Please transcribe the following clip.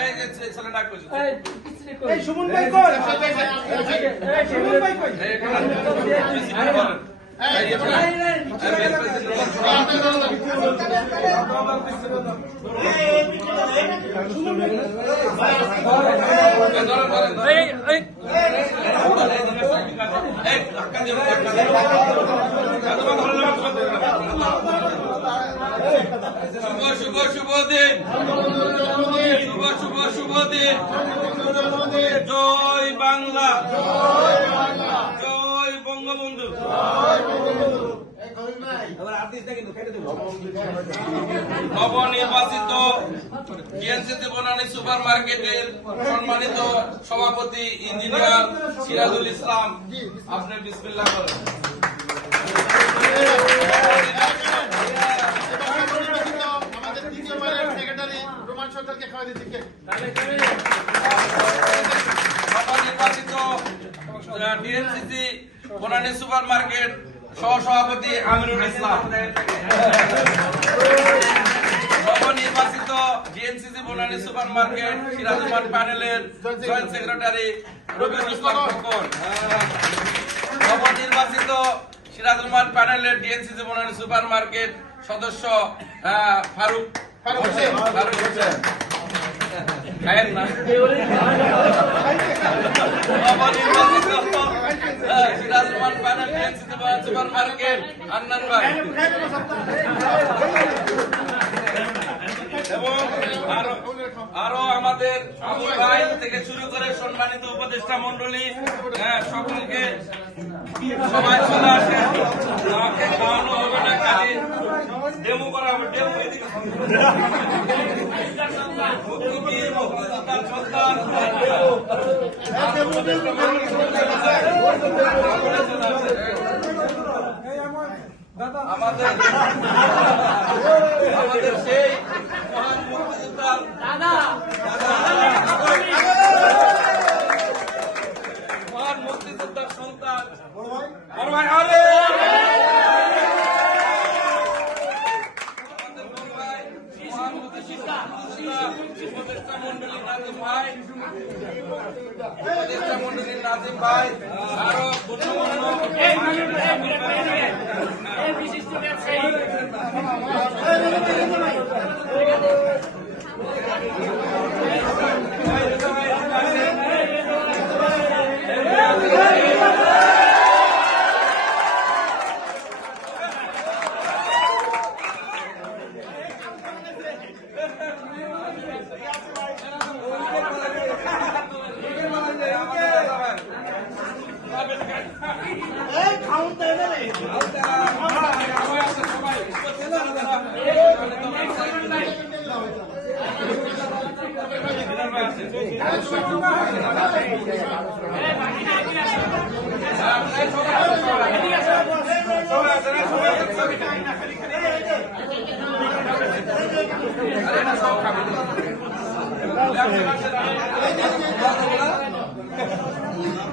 এই যে ছেলে ডাক কইছে এই সুমন ভাই কই এই সুমন ভাই কই শুভ দিন শুভ দিন জয় বাংলা জয় বঙ্গবন্ধু নবনির্বাচিত জিএনসিসি বনানী সুপার মার্কেটের সম্মানিত সভাপতি ইঞ্জিনিয়ার সিরাজুল ইসলাম, আপনি বিসমিল্লাহ করেন। নবনির্বাচিত ডিএনসিসি বনানী সুপার মার্কেট সহসভাপতি আমিরুল ইসলাম, নবনির্বাচিত জিএনসিসি বনানী সুপার মার্কেট সিরাজুমান প্যানেলের জয়েন্ট সেক্রেটারি রবিউল ইসলাম খোকন, নবনির্বাচিত সিরাজুমান প্যানেলের ডিএনসিসি বনানী সুপার মার্কেট সদস্য ফারুক হোসেন খায়ের না, নবনির্বাচিত Sirajuman panel DNCC super market Annan ভাই এবং আরো আমাদের আবুল ভাই থেকে শুরু করে সম্মানিত উপদেষ্টা মন্ডলী সকলকে সবাই চলে আসে। আমাকে খাওয়ানো হবে না, খালি ডেমো করা হবে। ডেমো এদিকে আমাদের সেই মহান মুক্তিযোদ্ধা মহান মুক্তিযোদ্ধার সন্তান বড় ভাই আরে আমাদের বড় ভাই মহান মুক্তিযোদ্ধা উপদেষ্টা মন্ডলীর নাজিম ভাই, উপদেষ্টা মন্ডলীর নাজিম ভাই, আরো সব